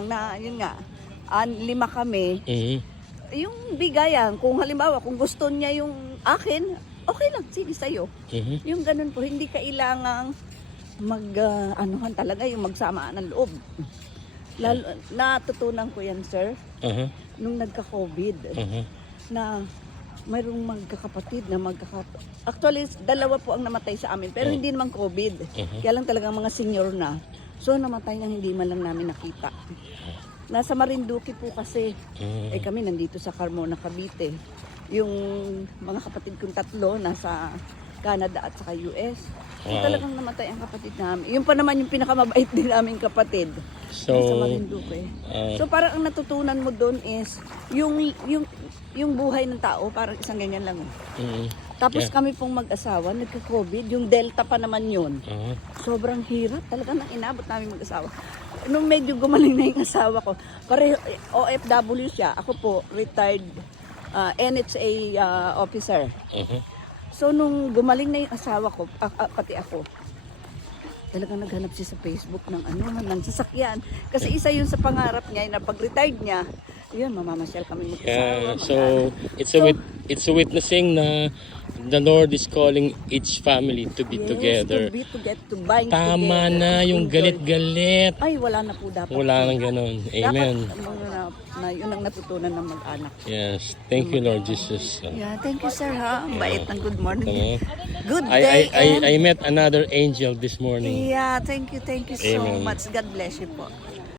Na, yun nga, 5 kami. Mhm. Yung bigayan, kung halimbawa, kung gusto niya yung akin, okay lang, sige sa'yo. Mhm. Yung ganun po, hindi kailangang anuhan talaga, yung magsamaan ng loob. Lalo, natutunan ko yan, sir, Aha. nung nagka-COVID, Aha. na mayroong magkakapatid na Actually, 2 po ang namatay sa amin, pero hindi naman COVID. Kaya lang talagang mga senior na. So, namatay na hindi man lang namin nakita. Nasa Marinduque po kasi. Eh kami nandito sa Carmona, Cavite. Yung mga kapatid kong 3 nasa Canada at saka US. So, Wow. talagang namatay ang kapatid namin. Yung pa naman yung pinakamabait din naming kapatid. So, Nasa Marinduque. So parang ang natutunan mo doon is yung buhay ng tao, parang isang ganyan lang. mhm. Tapos Yeah. kami pong mag-asawa, nagka-COVID, yung Delta pa naman yun. Aha. Sobrang hirap talaga nang inabot namin mag-asawa. Nung medyo gumaling na yung asawa ko, pareho OFW siya, ako po retired NHA officer. Aha. So nung gumaling na yung asawa ko, pati ako, talagang naghanap siya sa Facebook ng sasakyan. Kasi isa yun sa pangarap niya, na pag-retired niya, yun, mamamasyal kami mag-asawa. Yeah, so it's a witnessing na the Lord is calling each family to be together. To get to bind Tama together, na to yung enjoy. galit-galit. Ay, wala na po dapat. Wala nang ganon. Amen. Dapat, yun ang natutunan ng mag-anak. Yes. Thank you, Lord Jesus. Yeah, thank you, sir, ha. Ang bait ng good morning. Uh, Good day. I met another angel this morning. Yeah, thank you so Amen. much. God bless you po.